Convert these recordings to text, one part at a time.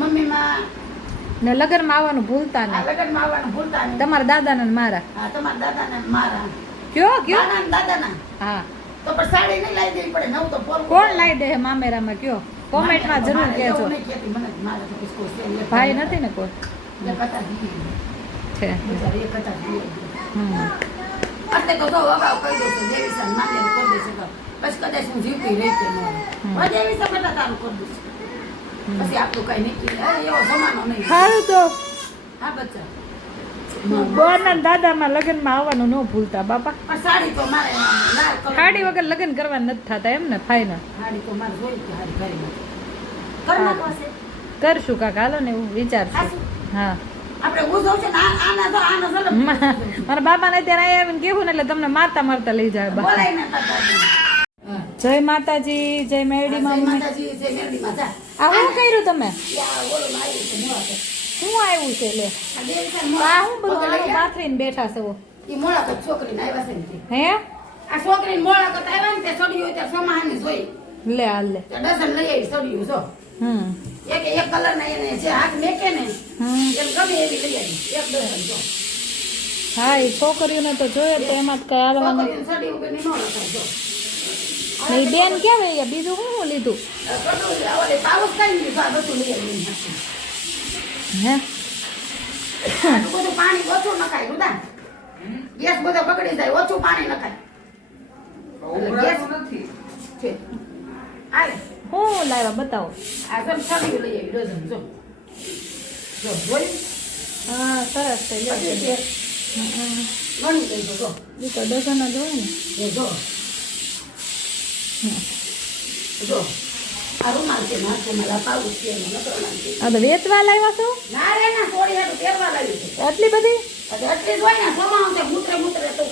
મમ્મીમાં ને લગનમાં આવવાનું ભૂલતા નહીં. લગ્નમાં આવવાનું ભૂલતા નહીં. તમારા દાદાના ને મારા. હા, તમારા દાદાના મારા. કયો કયો? દાદાના. હા. તો પણ સાડી નહીં લાવી દેવી પડે. નવું તો પોલ. કોણ લાવી દે મામેરામાં કયો? કોમેન્ટમાં જરૂર કહેજો. ભાઈ નથી ને કોઈ? છે. એટલે તો અગાઉ કહી દઉં છું દેવીસા માન્ય કરી દઈશું પછી કદાચ હું જીવતી રહી કે દેવીસા બેટા તારું કરી દઈશું પછી આપણું કઈ નીકળી એવો જમાનો નહીં. સારું તો હા બચ્ચા બોના દાદામાં લગ્નમાં આવવાનું ન ભૂલતા બાપા. પણ સાડી તો મારે લાલ કલર સાડી વગર લગ્ન કરવા નથી થતા એમ ને ફાઈનલ? સાડી તો મારે જોઈ કે હારી કરી નથી કરી નાખવાશે કરશું કાકા હાલો ને એવું વિચારશું. હા આપણે ઉજવ છે ને આના તો મારા બાપાને અત્યારે આવીને કેવું ને એટલે તમને મારતા મારતા લઈ જાય બા. બોલાય ને કરતા જય માતાજી, જય મેરડી માં. માતાજી જે મેરડીમાં જા આ શું કર્યું તમે? યા ઓલો મારી છે મોળા છે શું આવ્યું છે લે? આ દેવીસા આ હું બધું આનું બાથરીને બેઠા છે ઓ. ઈ મોળા કત છોકરીને આવ્યા છે ને તે. હે આ છોકરીને મોળા કત આવ્યા ને તે સડી હોય તે સમાહાની જોઈ લે હાલ લે. તે ડઝન લઈ આવી સડ્યું જો એક કલર ના એને જે હાથ મેકે ને એમ ગમે એવી લઈ આવી એક ડઝન જો. હા એ છોકરીઓને તો જોયે તો એમાં જ કઈ હાલવાનું. છોકરીને સડી ઉપર ની નો લખાય જો. ને ઈ બેન કેમ ગયા? બીજું શું લીધું? ઓલે પાવસ કઈ લીધું આ બધું લઈ આવી હે આટલું બધું પાણી ઓછું નખાય રૂદા ગેસ બધો બગડી જાય ઓછું પાણી નખાય ગેસ નથી છે આલે શું લાવ્યા બતાવો. આ સબ સડી લઈ આવી ડઝન જો જો બોલ હા સરસ છે લે. ઘણી દઈ જો એ તો ડઝન જ હોય ને. એ જો જો આ રૂમાલ છે નાખો મારા પાઉચ છે નકરણા આ તો વેચવા લાવ્યા છો? ના રે ના થોડી હાટું પહેરવા લાવી છે આટલી બધી? એટલે જ હોય ને સોમાં છે મૂત્રે તો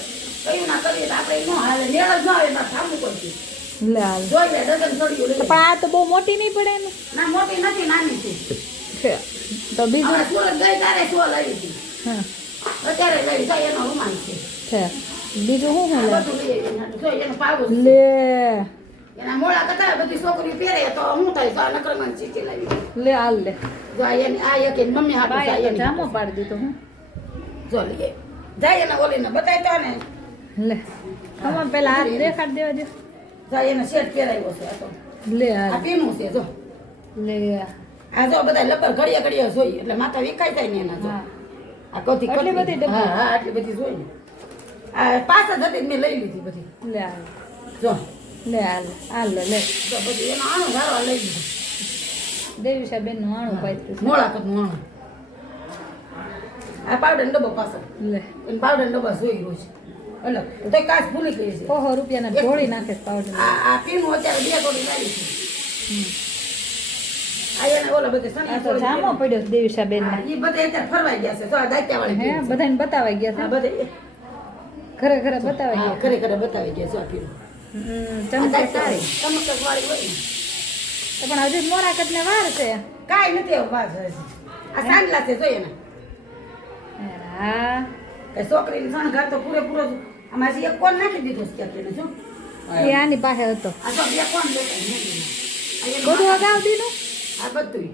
કયું ના કરીએ તો આપણે નો હાલે મેળ જ ન આવે એમાં સામું કરતી લે હાલ. જોઈ લે ડઝન છોડ્યું લઈ પણ આ તો બહુ મોટી નહીં પડે ને? ના મોટી નથી નાની છે છે તો બીજું આપણે સુરત ગઈ તારે સો લાવી હતી હા અત્યારે લઈ જાય એનો રૂમાલ છે છે બીજું શું શું આ લે? બધું લઈ આવી જોઈ એનો પાઉચ લે એના મોળા કથા બધી છોકરીઓ પહેરે તો હું થાય તો આ નકરમાન ચીચી લાવી લે હાલ લે. જો આ એની આ એક એની મમ્મી હાટું બાય જાય તો જામો પાડી દીધો હું. જો લઈએ જાય એને ઓલીને બતાય તો ને લે આમાં પેલા હાથ દેખાડ દેવા દે. જાય એને શેઠ પહેરાવ્યો છે આ તો લે આ હાલ પીનું છે જો લે. આ જો બધા લબર ઘડિયા ઘડિયા જોઈ એટલે માથા વિખાઈ જાય ને એના જો હા આ કોથી આટલી બધી ડબ્બી? હા હા આટલી બધી જોઈ ને આ પાછા જતી મેં લઈ લીધી બધી લે હાલ જો લે હાલ હાલ લે. તો બધી એનો આણું ધારવા લઈ લીધું દેવીસા બેન નું આણું પાથર્યું મોળા કદનું આણું આ પાવડર ડબ્બો પાછળ લે. એને પાવડર ડબ્બા જોઈ રોજ એટલે તો કાચ ભૂલી ગઈ છે 100 રૂપિયાના ઢોળી નાખે પાવડર. આ પીનું અત્યારે 2 કોડી લાવી છે આ એને ઓલા બધે આ સની તો જામો પડ્યો દેવીસા બેન ને. એ બધે અત્યારે ફરવાઈ ગયા છે તો આ દાત્યા વાળી હે બધાને બતાવાઈ ગયા આ છે? બધે ઘરે ઘરે બતાવાઈ ગયા. ખરેખર બતાવી ગયા છો આ પીનું ચમકે સારી. ચમક વાળી હોય ને તો પણ હજુ મોરાકત ને વાર છે. કાંઈ નથી એવું વાત છે આ સાંડલા છે જોઈએ ને હા કે છોકરીને શણગાર તો પૂરેપૂરો આમાં હજી એક કોણ નાખી દીધો છે ક્યાંક એને શું એ આની પાસે હતો આ તો 2 કોણ દેખાય બધું અગાઉ દીધું. આ બધું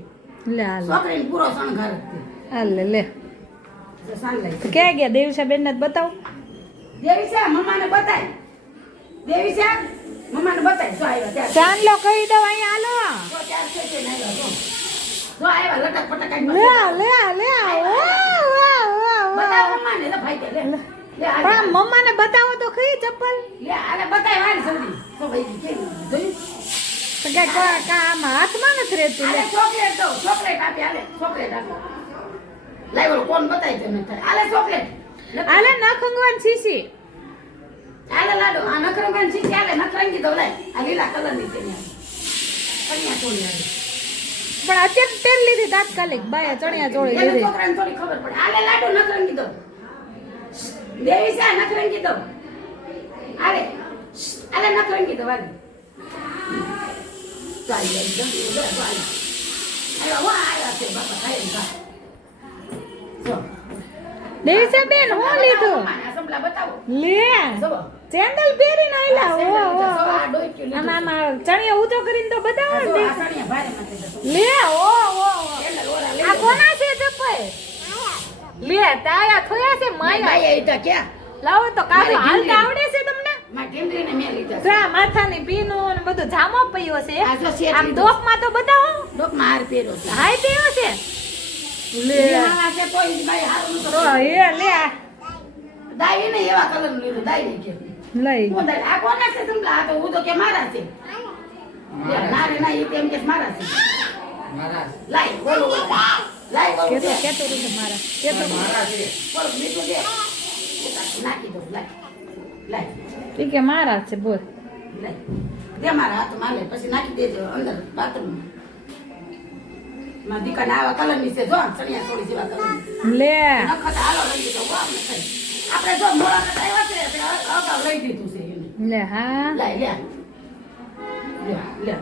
લે હાલ છોકરીને પૂરો શણગાર જ છે હાલ લે લે. જો સાંડલા છે ક્યાં ગયા દેવીસા બેન ને બતાવ. દેવીસા મમ્માને બતાય દેવીસા મમ્માને બતાય જો આવ્યા ત્યાં ચાંદલો કહી દઉં અહીંયા હાલો. જો ત્યાં છે તે નહીં આવ્યો જો આવ્યા લટક પટક આઈને લે લે લે બતાવ મમ્માને લે ભાઈ લે લે પણ મમ્માને બતાવો તો ખરી ચપ્પલ. લે આલે બતાય વાળી જલ્દી તો ભાઈ કેવી જોયું તો કે આમાં હાથમાં નથી રહેતું. લે આલે ચોકલેટ દો ચોકલેટ આપી આલે ચોકલેટ આપો લાવ્યો કોણ બતાય તમે આલે ચોકલેટ આલે નખંગવાન શીશી. આલે લાડો આ નખરંગન ચીચી આલે નખરંગી દો લાય આ લીલા કલરની છે ને કન્યા ચોળી આલે પણ અત્યારે પહેર લીધી તાત્કાલિક બાયા ચણિયા ચોળી એને લીધી. છોકરાને થોડી ખબર પડે આલે લાડો નખરંગી દો દેવીસા નખરંગી દો આલે આલે નખરંગી દો આલે ચાલ એકદમ ઉધર ચાલ અરે વાહ આયા છે બાપા ખાઈ જા જો દેવીસા બેન હું લીધું? આ સંભલા બતાવો લે જો સેન્ડલ પહેરીને આયલા. ઓ આ ડોઈ આમાં ચણિયા ઊંચો કરીને તો બતાવો ને. આ સણિયા ભારે નથી જતો લે ઓ લે તાયા થોયા છે માયા બાઈ આવી તા ક્યાં લાવો તો કાઢો મારી હાલતા ઢીંગલી. આવડે છે તમને માં ઢીંગલીને મેં લીધા છે. જો આ માથાની પીનું ને બધું જામો પીયો છે આ જો શેઠ આમ લીધો. ડોકમાં તો બતાવો ડોકમાં હાર પહેર્યો છે. હાય પીયો છે લે દીવાના છે તોય ઈ બાઈ હારું નતો તો પહેર્યો. એ લે આ દાઈ ને એવા કલરનું લીધું, દાઈ કે લઈ હું દાઈ આ કોના છે સમલા? આ તો હું તો કે મારા છે. ના રે ના, ઈ તો એમ કે મારા છે. લાય બોલો લાય બોલો કેતો કેતો રૂપ મારા કેતો બોલો મીઠું દે. નાખી દો લાય લાય ઈ કે મારા છે બોલ લાય દે મારા હાથમાં લે, પછી નાખી દેજો અંદર બાથરૂમમાં. માં દીકરા આવા કલરની છે જો, ચણિયા ચોળી જેવા કલરની. લે નખત હાલો લઈ દીધો હો આપણે ખાઈ. આપણે જો મોળા નતા આવ્યા છે એટલે અગાઉ લઈ દીધું છે એને. લે હા લાય લે લે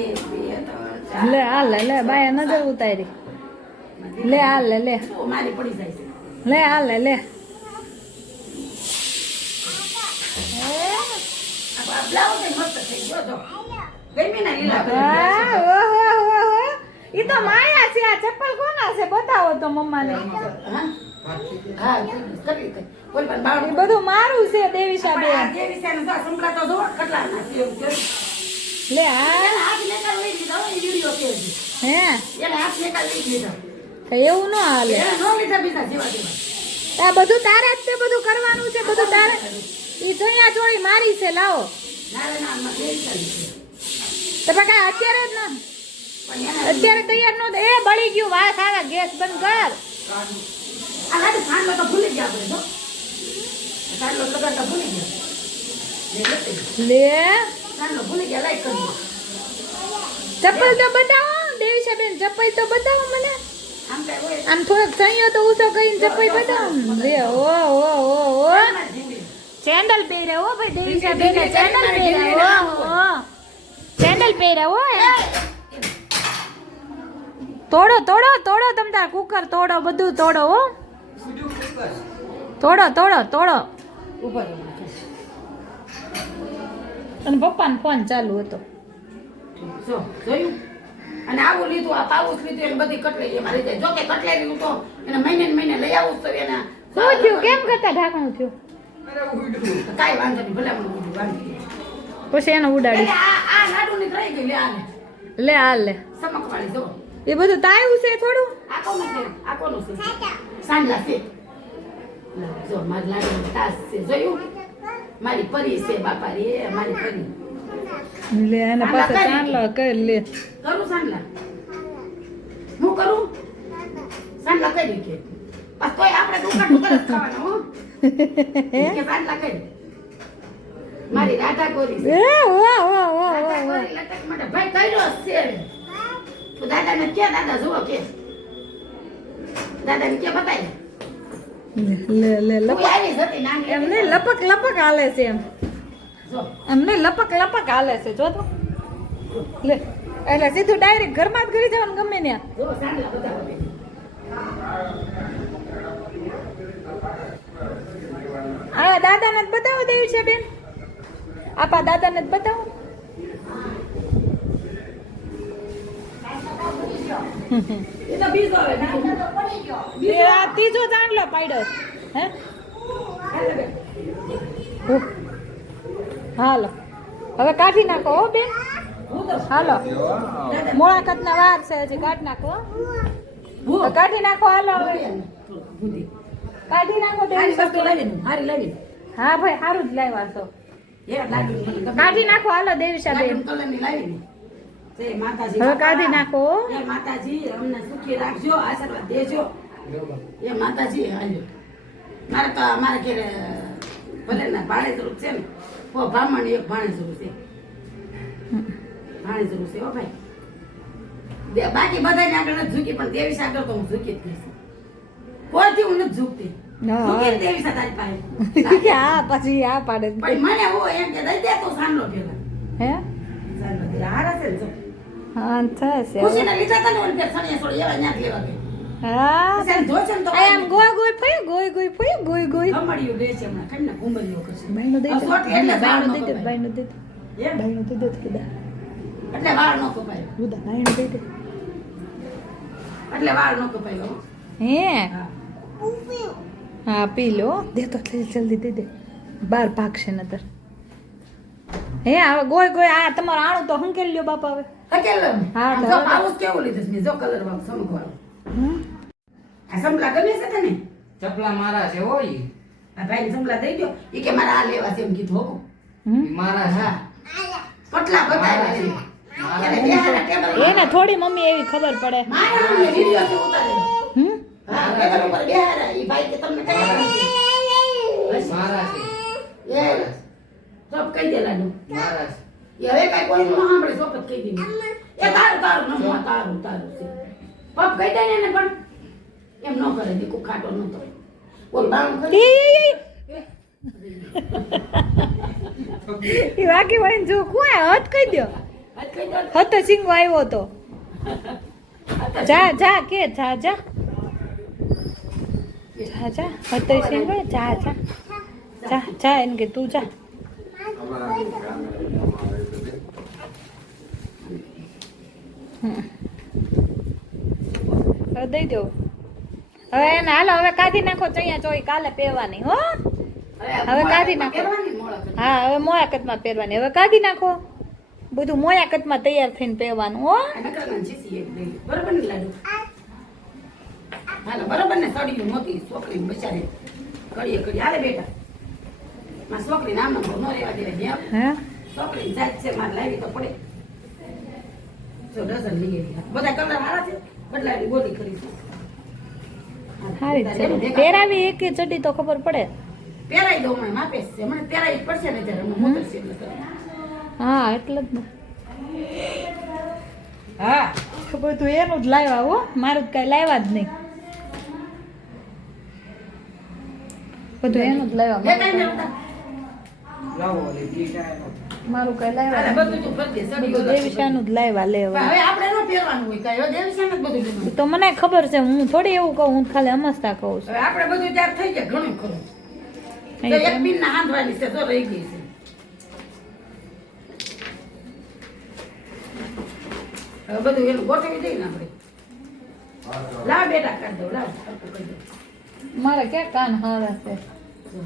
એક બે ત્રણ ચાર. લે હાલ લે બાય નજર ઉતારી લે હાલ લે ઓ, મારી પડી જાય છે. લે હાલ લે આ બ્લાઉઝ એ મસ્ત થઈ ગયો જો. ગમી ને લીલા હા કલર ઓહો ઈ તો માયા છે આ ચપ્પલ કોના છે બતાવો તો મમ્માને હા હા કરી દે. બોલ પણ ઈ બાળું બધું મારું છે દેવીશા આ બેન જે વિષયનો જો સંભળા તો જો કેટલા નાખી એવું છે. લે હા એને હાથ મેકાલ લઈ દીધો એ વિડિયો કે હે એને હાથ મેકાલ લઈ દીધો. તો એવું ન હાલે એને નો લીધા બીજા જેવા જેવા. આ બધું તારે જ તે બધું કરવાનું છે બધું તારે ઈ ચણિયા ચોળી મારી છે લાવો ના રે ના માં લઈ ચાલી છે. તો કાકા અત્યારે જ ના પણ એને અત્યારે તૈયાર નો એ બળી ગયું વાસ આવે ગેસ બંધ કર આ લાડુ ખાંડલો તો ભૂલી ગયા આપણે જો. ખાંડલો લગાડતા ભૂલી ગયા. લે ખાંડલો ભૂલી ગયા લાઈક કરી દો. ચપ્પલ તો બતાવો દેવીશા બેન ચપ્પલ તો બતાવો મને આમ કઈ હોય આમ થોડોક ચણિયો તો ઊંચો કરીને ચપ્પલ બતાવો લે ઓ સેન્ડલ પહેરે હો ભાઈ દેવીશા બેન સેન્ડલ પહેરે ઓ સેન્ડલ પહેરે હો તોડો તોડો તોડો તમ તાર કુકર તોડો બધું તોડો હો તોડો તોડો તોડો ઉપર અને પપ્પાનો ફોન ચાલુ હતો જો જોયું. અને આવું લીધું, આ પાઉચ લીધું, એને બધી કટલેરી એમાં લઈ જાય. જો કે કટલેરી હું તો એને મહિને ને મહિને લઈ આવું જ તો એના શું થયું કેમ કરતા ઢાંકણું થયું કાંઈ વાંધો નહીં, ભલે મને બધું વાંધી દે. પછી એને ઉડાડી એટલે આ લાડુની રહી ગઈ, લે આને લે હાલ લે ચમકવાળી જો. એ બધું તાયું છે થોડું આ કોનું છે? આ કોનું છે? સાંડલા છે. જો મારી લાડુની તાસ છે, જોયું? મારી પરી છે બાપા રે, મારી પરી. લે એને પાસે ચાંદલો કર લે કરું સાંડલા? હું કરું સાંડલા કરી કે બસ તોય આપણે દુકાન જ ખાવાના હો. કે સાંડલા કરી મારી રાધા ગોરી છે. એ વાહ વાહ વાહ રાધા વાહ ગોરી લટક માટે ભાઈ કર્યો જ છે. તું દાદાને કે દાદા જુઓ કે દાદાને કે બતાય લે લે તું લપક આવી જ હતી નાની એમ નહીં લપક લપક હાલે છે એમ જો એમ નહીં લપક લપક હાલે છે જો તો લે એટલે સીધું ડાયરેક્ટ ઘરમાં જ કરી જવાનું ગમે ને જો સાંડલા બતાવો બેન. આ દાદાને જ બતાવો દેવી છે બેન આપા દાદાને જ બતાવો એ તો બીજો હવે ના એ આ ત્રીજો ચાંદલો પાડ્યો હે હાલે બેન. ઉહ. હાલો હવે કાઢી નાખો હો બેન હું તો હાલો દાદા મોળાકતના વાર છે હજી કાઢી નાખો હો. હું તો કાઢી નાખો હાલો હવે થોડું બુદ્ધિ કાઢી નાખો હારી દેવી વસ્તુ લાવીને હારી લાવીને હા ભાઈ સારું જ લાવ્યા છો એ લાડુ મને ગમે. કાઢી નાખો હાલો દેવીશા બેન લાડુ કલરની લાવીને જય માતાજી હવે બાપા. કાઢી નાખો જય માતાજી અમને સુખી રાખજો, આશીર્વાદ દેજો. એ માતાજી હાલ્યો મારે તો અમારા ઘરે ભલે ને ભાણે જરૂર છે ને હો બ્રાહ્મણ એક ભાણે જરૂર છે ભાણે જરૂર છે હો ભાઈ બાકી બધાને આગળ નથી ઝૂકી પણ દેવીશ આગળ તો હું ઝૂકી જ કહીશ કોઈથી હું નથી ઝૂકતી હા. ઝૂકી જ દેવીશ તારી પાસે હા પછી આ પાડે છે. પણ મને હું એમ કે દઈ દે તો સાંભળો પેલા હે સાંભળો દે હારા છે ને જો હા થશે હવે. ખુશીને લીધા હતા ને ઓલી ફેર સણિયા સોળી એવા ન્યાક લેવા ગયા હા પછી આમ ધોશે ને તો આ આમ ગોય ગોય ફર્યું ગોય ગોય ફર્યું ગોય ગોય ગમડિયું દે છે હમણાં કઈને ઘુંબરીઓ કરશે ભાઈનું દઈ આ દે સોટી એટલે ભાઈનું વાળ દઈ દે ન ભાઈનું દઈ દે કપાય. એમ? ભાઈનું દઈ દે કીધા એટલે વાળ ન કપાય કીધા ભાઈનું દઈ દે એટલે વાળ ન કપાય હો. હે હા હા પી લો દે તો જલ્દી દે દે બાર ભાગશે નતર હે હવે ગોય ગોય આ તમારો આણું તો હંકેલ લ્યો બાપા હવે હકેલો ને હા, આમ તો જો હવે. આવું જ કેવું લીધું છે મેં, જો કલર વાળું સમકવાળું. હમ? આ સંપલા ગમે છે તને? ચપલા મારા છે હોય આ ભાઈને સંપલા દઈ દો. ઈ કે મારે આ લેવા છે એમ કીધું હોકો. હમ? મારા છે હા. કેટલા બતાવ્યા છે. એને બેહાડા ટેબલ એને થોડી મમ્મી એવી ખબર પડે મારા અમને વિડિયો છે ઉતારેલો. હમ હા, ટેબલ ઉપર બેહાડા. ઈ ભાઈ કે તમને કઈ આવડે? મારા છે એ સબ કહી દે લાડુ. મારા છે એ હવે કાંઈ કોઈનું ન સાંભળે, સોપત કહી દે. એ તારું તારું ન તારું તારું છે. પપ કહી દે ને એને પણ એમ ન કરે દીકુ ખાટો ન તો. બોલ બાણું કરી. એ વાકી વળીને જો કુઆ હત કહી દો હાથ કહી દો. હત સિંગો આવ્યો તો જા જા કે જા જા જા જા હત સિંગો જા જા જા જા એને કે તું જા હવે દઈ દો હવે એને હાલો હવે કાઢી નાખો ચૈયા ચોઈ કાલે પહેરવાની હો હવે કાઢી નાખો. પહેરવાની મોળા કરી. હા હવે મોયાકતમાં પહેરવાની હવે કાઢી નાખો બધું મોયાકતમાં તૈયાર થઈને પહેરવાનું હો આ નકરાના જીસી એક દઈ. બરોબર ને લાડુ? હાલો બરોબર ને સળિયું નહોતી છોકરી બચારી કડીએ કડીએ હાલે બેટા મારી છોકરી નામ ન રહેવા દેવાય જેમ હે છોકરી જાત છે મારે લાવી તો પડે જો ડઝન લઈ આવી બધા કલર સારા છે બદલાવી બોલી કરી છે સારી જ છે પહેરાવી એક ચડી તો ખબર પડે પહેરાઈ દઉં મને માપે છે મને પહેરાઈ જ પડશે ને ત્યારે મને મોટર છે એટલે તો. હા એટલે જ ને હા બધું એનું જ લાવ્યા હો મારું તો કઈ લાવ્યા જ નહીં બધું એનું જ લેતા લાવ્યા ને ઉતાર. લાવો ઓલી ગીટા મારું કઈ હાલે, લાવ્યા બધું તું ભરી દે સડી બધું દેવીશાનું જ લાવ્યા પણ લેવા હવે આપણે ન પહેરવાનું હોય કાંઈ હવે દેવીશાને જ બધું લેવાનું. તો મને ખબર છે હું થોડી એવું કહું હું ખાલી અમસ્તા કહું છું હવે આપણે બધું ત્યાં થઈ જાય ઘણું ખરું તો નહીં એક પિન ના હાંધવાની છે તો રહી ગઈ છે હવે બધું એનું ગોઠવી દઈએ ને આપણે લાવ બેટા કાઢ દો લાવ સરખું કરી દો. મારે ક્યાં કાન હારા છે જો,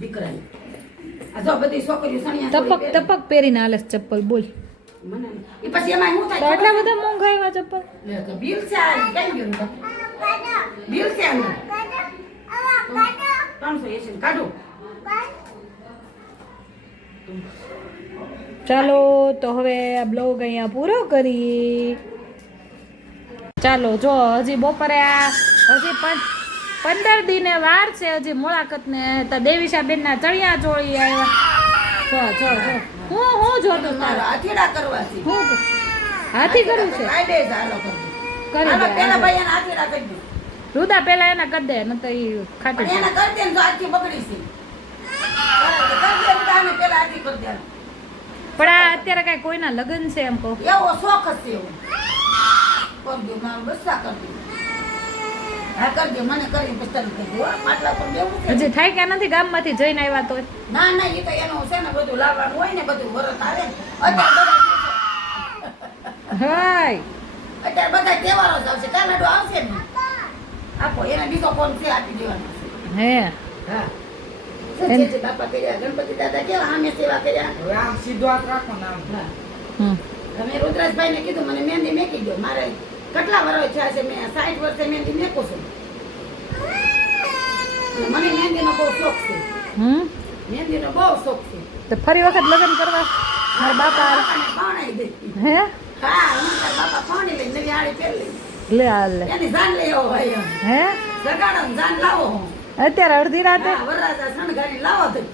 દીકરાને આ જો બધી છોકરીઓ સણિયા તપક ચોળી પહેરે. તપક પહેરીને હાલે છે ચપ્પલ બોલ મને એ પછી એમાં શું તો થાય એટલા બધા મોંઘા આવ્યા ચપ્પલ લે તો બિલ છે આ કઈ ગયું તો? બિલ છે આનું 380 કાઢો ચાલો તો હવે આ બ્લોગ અહીંયા પૂરો કરી ચાલો જો હજી બપોરે આ હજી 15 દિને વાર છે હજી મુલાકાતને તો દેવીશાબેનના ચણિયા ચોળી આવ્યા જો હું જોતો મારો તારે આથેડા કરવા છે હું હાથી કરવું છે કાઢે છે હાલો કરી કરી હાલો દે, પેલા હાલો. ભાઈ એના આથેડા કરી દે રુદા પેલા એના કરી દે ન તો ઈ પણ ખાટી એને કરી દે ને તો આખી બગડી છે કરી દે તો આને પેલા આખી કરી દે પણ આ અત્યારે કઈ કોઈના લગ્ન છે એમ કહું એવો શોખ જ છે એવો કરજો મારું બસ્સા કરજો હા કરજો મને કરી પછી તને કરજો હો. માટલા પર બેવું છે હજી થાય કે નથી ગામમાંથી જઈને આવ્યા તો ના ના એ તો એનું છે ને બધું લાવવાનું હોય ને બધું વરત આવે ને અત્યારે હાય બધા તહેવારો જ આવશે કાલાડો આવશે ને આપો એને બીજો ફોન છે આપી દેવાનો છે હે હા જે જે બાપા કર્યા ગણપતિ દાદા કેવા આમે સેવા કર્યા હવે આમ સીધો હાથ રાખો ને આમ હા હમ તમે રુદ્રાજભાઈને કીધું મને મહેંદી મેકી દો મારે કેટલા વર્ષ થયા છે મેં 60 વર્ષે મહેંદી મેકું છું અને મને મહેંદીનો બહુ શોખ છે મહેંદીનો બહુ શોખ છે તો ફરી વખત લગ્ન કરવા મારા બાપા બાપાને પાણી દે હે હા હું તારા બાપા પાણી લઈ નવી આડી પહેરી લઈ લે હાલ લે એની જાન લઈ આવો ભાઈ એમ. હે જગાડો ને જાન લાવો અત્યારે અડધી રાતે હા વરરાજા શણગારી લાવો તો એમ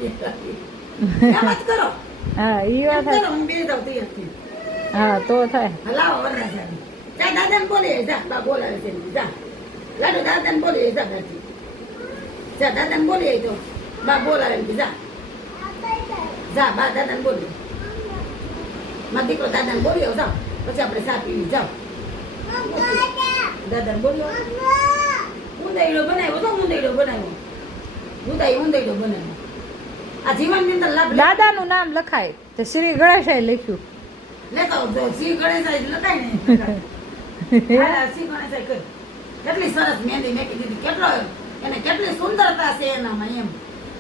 જ કરો હા ઈ એમ વાત કરો છે. હું બે જાઉં તૈયાર થઈ હા તો થાય હા, લાવો વરરાજાને જા દાદાને બોલી જા બા બોલાવે છે ને, જા લાડુ દાદાને બોલી જા ગાથી જા દાદાને બોલી તો બા બોલાવે ને જા જા બા દાદાને બોલી મારો દીકરો દાદાને બોલી આવો જાઓ પછી આપણે ચા પીવી જાઓ દાદાને બોલી આવો ઊંધાઈડો બનાવ્યો તો ઊંધાઈડો બનાવ્યો ઊંધાઈડો બનાવ્યો આ જીવનની અંદર લાભ દાદાનું નામ લખાય તો શ્રી ગણેશાય લખ્યું લેતો આવજો. શ્રી ગણેશાય લખાય ને હાલા, શ્રી ગણેશાય કર. કેટલી સરસ મહેંદી મેકી દીધી કેટલો એને કેટલી સુંદરતા છે એનામાં એમ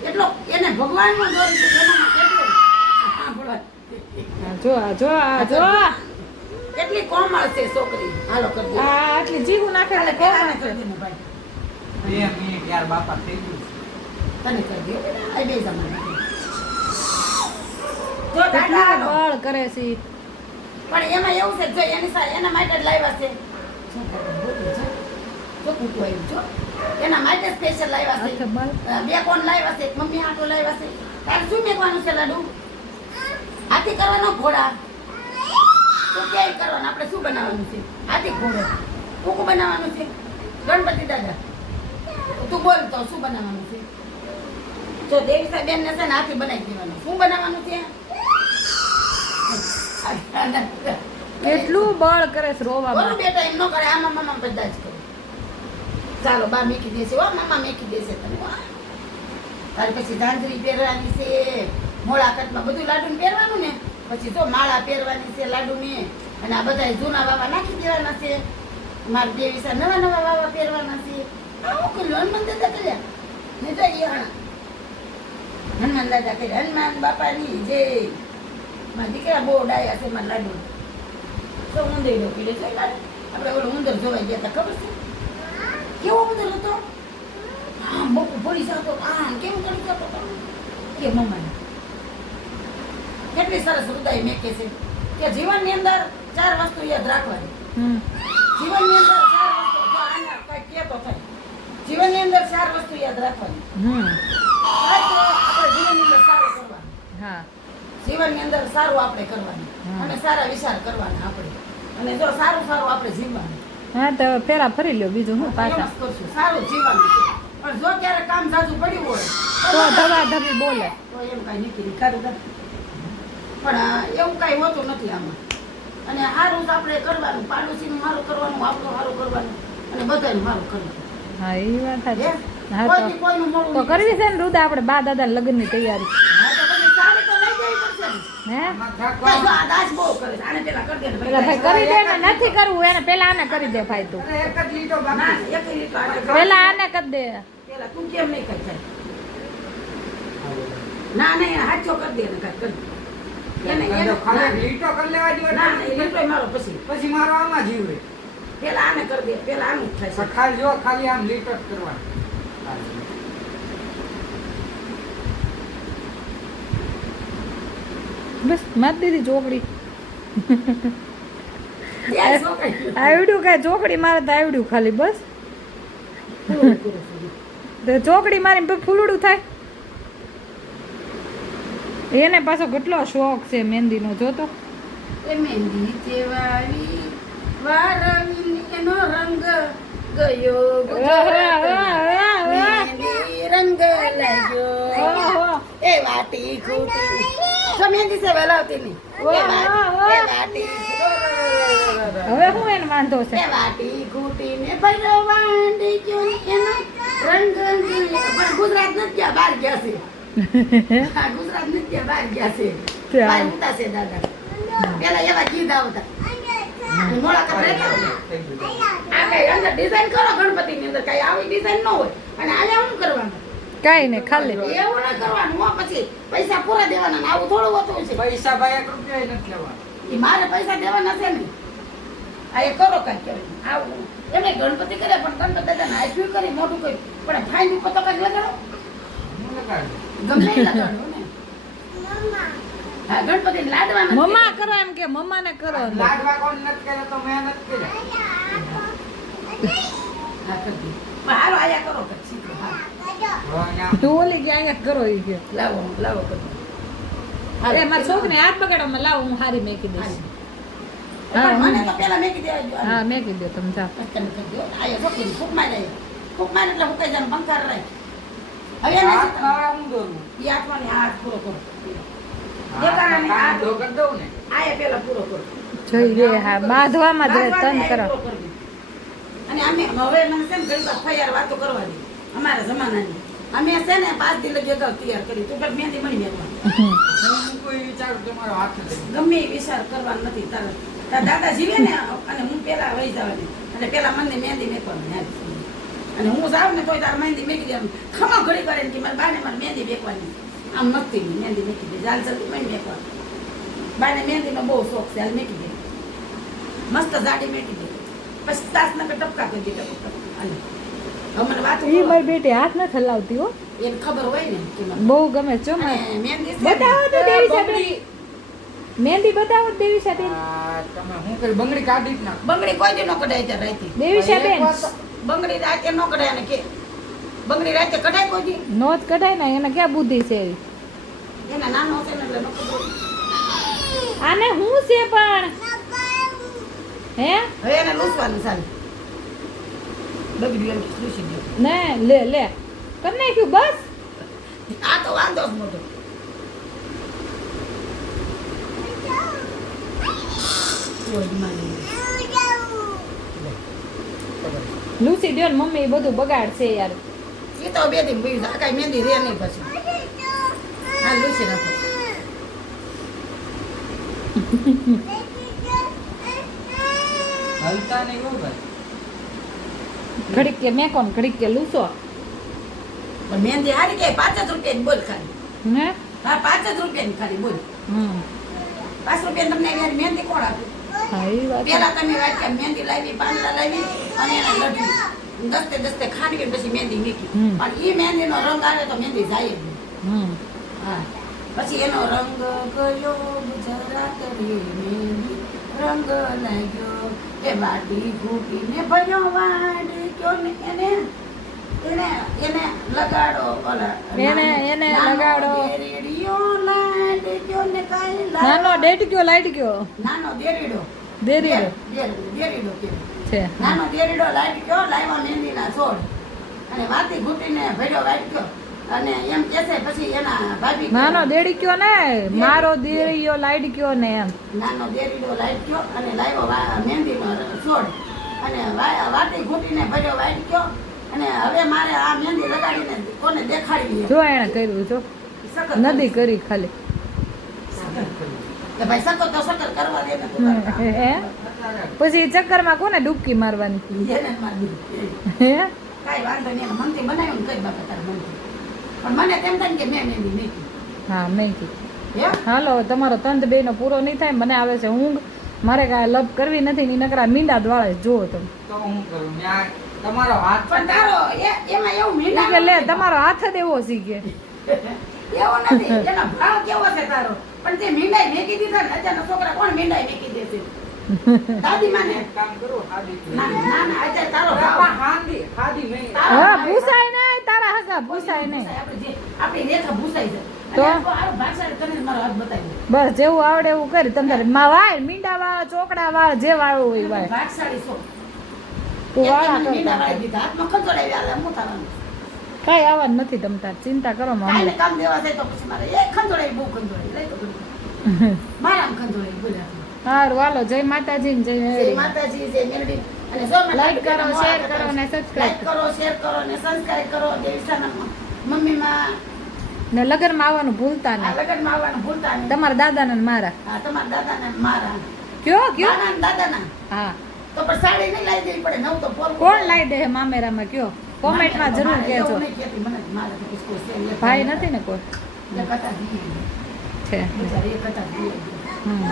એટલો એને ભગવાનનો જોઈ છે એનામાં કેટલો સાંભળો જો જો જો કેટલી કોમળ છે છોકરી હાલો કરજો આ આટલી જીવું નાખે એટલે કોણ કરી દે ને ભાઈ 2 મિનિટ યાર બાપા થઈ ગયું તને કરી દો આ બે જમાના જો કેટલું દાદા બળ કરે છે પણ એમાં એવું છે જો એના માટે જ લાવ્યા છે જો કૂટું આવ્યું જો એના માટે સ્પેશિયલ લાવ્યા છે અચ્છા બળ બે કોણ લાવ્યા છે મમ્મી આટો લાવ્યા છે તારે શું મેકવાનું છે લાડુ હાથી કરવાનો ઘોડા તો ક્યાંય કરવાનું આપણે શું બનાવવાનું છે હાથી ઘોડો કૂકું બનાવવાનું છે ગણપતિ દાદા તું બોલ તો શું બનાવવાનું છે જો દેવીસા બેન ને છે ને હાથી બનાવી દેવાનું શું બનાવવાનું છે કેટલું બળ કરે છે બોલો રોવામાં બેટા એમ ન કરે આમાં મામા બધા જ કરે ચાલો બા મેકી દેશે હો મામા મેકી દેશે તને તારે પછી ઝાંઝરી પહેરવાની છે મોળા કટમાં બધું લાડુ પહેરવાનું ને પછી તો માળા પહેરવાની છે લાડુ ને અને આ બધા જૂના વાવા નાખી દેવાના છે મારા દેવીસા નવા નવા વાવા પહેરવાના છે આવું કર્યું હનુમાન દાદા કર્યા ને જો હનુમાન દાદા કર્યા હનુમાન બાપાની જય મારા દીકરા બહુ ડાયા છે મારા લાડુ તો ઉંદર પીડે છે લાડુ આપણે ઓલો ઉંદર જોવા ગયા હતા ખબર છે કેવો ઉંદર હતો આમ બહુ ભરી જતો આમ કેમ કરી જતો કે મમ્માને કેટલી સરસ હૃદય મેકે છે કે જીવનની અંદર 4 વસ્તુ યાદ રાખવાની જીવનની અંદર 4 વસ્તુ જો આના કઈ કેતો થાય જીવનની અંદર 4 વસ્તુ યાદ રાખવાની આપણે જીવનની અંદર સારું કરવાનું હા જીવનની અંદર સારું આપણે કરવાનું અને સારા વિચાર કરવાના આપણે અને જો સારું સારું આપણે જીવવાનું હા તો ફેરા ફરી લ્યો બીજું હું પાછા એમ જ કરશું. સારું જીવવાનું છે પણ જો ક્યારેક કામ જાજુ પડ્યું હોય તો ધબા ધબી બોલે તો એમ કાંઈ નીકળી કાઢું પણ એવું કાંઈ હોતું નથી આમાં અને સારું તો આપણે કરવાનું પાડોશીનું સારું કરવાનું આપણું સારું કરવાનું અને બધાનું સારું કરવાનું હા એ વાત હે? સાચી હા કોઈથી કોઈનું મોડું તો નહીં. કરવી છે ને રુદા આપણે બા દાદા લગ્નની તૈયારી હા તો પછી સાડી તો લઈ જવી પડશે ને. હે આમાં તો જો થાકવા આ દાસ બહુ કરે છે. આને પેલા કરી દે ને પેલા ભાઈ કરી દે ને નથી કરવું એને પેલા આને કરી દે ભાઈ તું અરે એક જ લીટો ના બાકી એક લીટર આને કરી દે. પેલા આને કરી દે પેલા તું કેમ નહીં કરી જાય ના નહીં એને હાચો કરી દે ને કાંઈ કરી દે. એને તો ખાલી ના, લીટો કરી લેવા દો ના નહીં લીટરોય મારો પછી પછી મારો આમાં જીવે પેલા આને કરી દે પેલા આનું જ થાય તો છે ખાલી જો ખાલી આમ લીટો જ કરવાનું બસ માર દીધી ચોકડી ત્યાં છોકરી. આવડ્યું કાંઈ ચોકડી મારે તો આવડ્યું ખાલી બસ પૂરું પૂરું પૂરું. તો ચોકડી મારી પછી ફૂલડું થાય એને પાછો કેટલો શોખ છે મહેંદીનો જોતો એ મહેંદી જેવાળી વારવીને એનો રંગ ગયો મહેંદી રંગ લાગ્યો ઓહો. એ વાટી ખૂટી જો મહેંદી છે વેલાવતી નહીં એ વાટી હવે હું એને વાંધો છે એ વાટી ખૂટીને ભરવાંડી ગયો ને એનો રંગ ગયો. પણ ગુજરાત નથી ગયા બહાર ગયા છે હા, ગુજરાત નથી ગયા બહાર ગયા છે ત્યાં. બહાર ઉતા છે દાદા પેલા એવા ગીત આવતા અને મોળાકાત રહેતા હોય. આ કઈ અંદર ડિઝાઇન કરો ગણપતિની અંદર કઈ આવી ડિઝાઇન ન હોય અને આને શું કરવાનું કાંઈ નહીં ખાલી એવું ના કરવાનું હો. પછી પૈસા પૂરા દેવાના ને આવું થોડું હોતું છે પૈસા ભાઈ 1 રૂપિયા નથી લેવા ઈ મારે પૈસા દેવાના છે ને આ એ કરો કઈ કહેવાય આવું એમને ગણપતિ કરે પણ ગણપતિ દાદાને આપ્યું કરી મોટું કર્યું પણ ફાઈન ઉપર તો કઈક લગાડો હું લગાડું ગમે એ લગાડો ને હા ગણપતિ લાડવા નથી મમ્મા કરો એમ કે મમ્માને કરો લાડવા કોણ નથી કરે તો મેં નથી કર્યા હા કરી દે. પણ હાલો આયા કરો કઈક શીખો હા હવે અહીંયા તું ઓલી કે અહીંયા કરો એ કે લાવો લાવો કરી દો. અરે મારા છોકરીને હાથ બગાડો માં લાવો હું હારી મેકી દઈશ પણ મને તો પેલા મેકી દેવા જો હા મેકી દો તમે જાઓ પટકન કરી દો આયા છોકરી ફૂક મારે ફૂક મારે એટલે હુકાઈ જાય પંખાર રહે હવે એને હાથ ખાવા હું દોરું ઈ આત્માને હાથ પૂરો કરો દેખાડાને હાથ તો કરી દઉં ને આયા પેલા પૂરો કરો જોઈએ હા બાંધવામાં જ તન કરો અને અમે હવે મને છે ને ઘણી વાર ફૈયાર વાતો કરવાની અમારા જમાનાની અમે છે ને 5 દી લગી અગાઉ તૈયાર કરી તું પણ મહેંદી મળી મેકવાની હું કોઈ વિચારું તમારો હાથ લઈ ગમે એ વિચાર કરવાનો નથી તારા દાદા જીવે ને અને હું પેલા વહી જવાની અને પેલા મને મહેંદી મેકવાની અને હું જાઉં ને તોય તાર મહેંદી મેકી દે ખમા ઘડી કરે ને કે મારા બાને મારે મહેંદી મેકવાની આમ મસ્તી મહેંદી મેકી દે જાલ જલ્દી મહેંદી મેકવા બાને મહેંદીનો બહુ શોખ છે હાલ મેકી દે મસ્ત જાડી મેકી દે પછી તાસ નકર ટપકા કરી દે ટપક અને હવે મને વાત ઈ મારી બેટી હાથ ન હલાવતી હો એને ખબર હોય ને કે મને બહુ ગમે છે મને અને મહેંદી છે ને, બતાવો તો દેવી સાહેબ બંગડી મહેંદી બતાવો તો દેવી સાહેબ તમે હું કરી બંગડી કાઢી જ ના બંગડી કોઈ દી ન કઢાય ત્યારે રાતે દેવી સાહેબ બંગડી રાતે ન કઢાય ને કે બંગડી રાતે કઢાય કોઈ દી નોત કઢાય ને એને ક્યાં બુદ્ધિ છે એવી? એના નાનો છે ને એટલે ન કઢાય આને હું છે પણ હે હવે એને લૂસવાનું ચાલે બગડી એમ લૂસી દે ને લે લે કર નાખ્યું બસ આ તો વાંધો જ મોટો કોઈ માની લૂસી દ્યો ને મમ્મી એ બધું બગાડશે યાર એ તો બે દિન બીજું આ કાંઈ મહેંદી રે નહીં પછી હા લૂસી નાખો હલતા નહીં હો ભાઈ ઘડીક કે મેં કોણ ઘડીક કે લૂસો પણ મહેંદી હારી કે 5 રૂપિયાની બોલ ખાલી હે હા 5 રૂપિયાની ખાલી બોલ હમ 5 રૂપિયા તમને યાર મહેંદી કોણ આપ્યું હા એ વાત પેલા તમે વાત કે મહેંદી લાવી પાંદડા લાવી અને એને લઢવી દસ્તે દસ્તે ખાંડવી ને પછી મહેંદી મૂકી હમ. પણ એ મહેંદીનો રંગ આવે તો મહેંદી જાય જ નહીં. હમ હા પછી એનો રંગ ગયો ગુજરાત રે મહેંદી રંગ લાગ્યો એ વાટી ઘૂંટીને ભર્યો વાડી કયો ને એને એને એને લગાડો ઓલા એને લગાડો. દેરીડ્યો લાડ કયો ને કાઈ નાનો ડેટ કયો લાઈટ કયો નાનો દેરીડો દેરીડો દેરીડો કે છે નાનો દેરીડો લાઈટ કયો લાવ્યો મહેંદીના છોડ અને વાતી ઘૂંટીને ભર્યો વાઈટ કયો અને એમ કહેશે પછી એના ભાભી નાનો દેડી કયો ને મારો દેડીયો લાઈટ કયો ને એમ નાનો દેરીડો લાઈટ કયો અને લાવ્યો મહેંદીનો છોડ અને વાતી ઘૂંટીને ભર્યો વાઈટ કયો અને હવે મારે આ મહેંદી લગાડીને કોને દેખાડવી જો એને કર્યું જો સકર નદી કરી ખાલી કે ભાઈ સકર તો સકર કરવા દે ને તું તાર કામ. હે પછી ચક્કરમાં કોને ડૂબકી મારવાની એને માર દીધું. હે કાંઈ વાંધો નહીં એને મનથી બનાવ્યું ને કઈ બાપા તાર મનથી પણ મને તેમ થાય ને કે મેં મહેંદી મૂકી હા મેં કીધું હે હાલો તમારો તંત બેનો પૂરો નહીં થાય મને આવે છે ઊંઘ મારે કાંઈ લપ કરવી નથી ની નકરા મીંડા દ્વાળે જુઓ તમે તો હું કરું ન્યા તમારો હાથ પણ તારો એમાં એવું ઈ મીંડા કે લે તમારો હાથ જ એવો શીખે એવો નથી એનો ભાવ કેવો છે તારો પણ તે મીંડાઈ મેકી દીધા ને અત્યારના છોકરા કોણ મીંડાઈ મેકી દે છે દાદી માને એક કામ કરો હાદી ના ના ના અત્યારે તારો ભાવ હાદી હાદી નહીં તારો હા ભાવ ભૂસાય નહીં તારા હગા ભૂસાય નહીં આપણી રેખા ભૂસાઈ છે તો? અને આ ભાષા કરીને મારો હાથ બતાવી બસ જેવું આવડે એવું કરી તમે માં વાળ મીંડા વાળ ચોકડા વાળ જે વાળવું હોય વાળ ભાગશાળી છો તું વાળા મને મીંડા કરતા વાળી દીધા હાથમાં ખંજોડાવી આલે હું તારાનું કાંઈ આવવા જ નથી તમ તાર ચિંતા કરો માં કાંઈને કામ દેવા જાય તો પછી મારે એક ખંજોડાવી બહુ ખંજોડાવી લઈ તો બધું મારામ ખંજોડાવી બોલ્યા હારું વાલો જય માતાજી ને જય જય મેરડી. માતાજી જય મેરડી અને જો મને Like કરો, મોડા share કરતા કરો ને subscribe like કરો શેર કરો ને સબસ્ક્રાઇબ કરો દેવીસાના મમ્મીમાં ને લગનમાં આવવાનું ભૂલતા આ નહીં લગનમાં આવવાનું ભૂલતા નહીં તમારા દાદાને ને મારા હા તમારા દાદાને મારા કયો કયો બાના ને દાદાના હા તો પણ સાડી નહીં લાવી દેવી પડે નવું તો પોલ કોણ લાવી દે મામેરામાં કયો કોમેન્ટમાં જરૂર કહેજો ભાઈ નથી ને કોઈ છે હમ.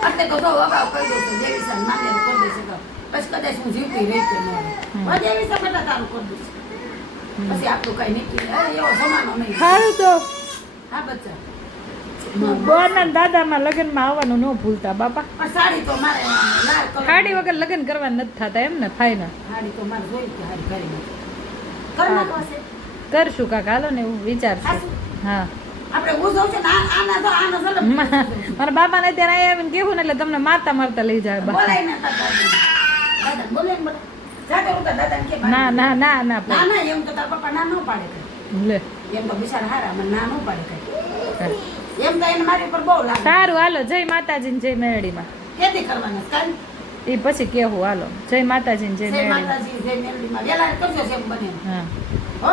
એટલે તો જો અગાઉ કહી દઉં છું દેવીસન માન્ય કરી દઈશું તો પછી કદાચ હું જીવતી રહી કે ન દેવીસન બેટા તારું કરી દઈશ પછી આપણું કઈ નીકળી એવો જમાનો નહીં સારું તો હા બચ્ચા બોરના દાદામાં લગ્નમાં આવવાનું ન ભૂલતા બાપા પણ સાડી તો મારે લાલ કલર ખાડી વગર લગ્ન કરવા નથી થતા એમ ને ફાઈનલ સાડી તો મારે જોઈ કે હારી કરી નથી કરી નાખવા છે કરશું કાકા હાલો ને એવું વિચારશું હાચું? હા આપણે ઉજવ છે ને આના તો મારા બાપાને અત્યારે અહીંયા આવીને કેવું ને એટલે તમને મારતા મારતા લઈ જાય બા બોલાય ને દાદા બોલે ને બધા જાતે હું તો દાદાને કે ના ના ના ના ના ભાઈ. ના એમ તો તારા પપ્પા ના ન પાડે કઈ લે એમ તો બિચારા હારા મને ના ન પાડે કઈ એમ તો એને મારી ઉપર બહુ લાગે સારું હાલો જય માતાજી ને જય મેરડીમાં ખેતી કરવાના કાલ એ પછી કેવું હાલો જય માતાજી ને જય જય મેરડીમાં માતાજી જય મેરડીમાં વેલા કરજો છે એમ બને હા હો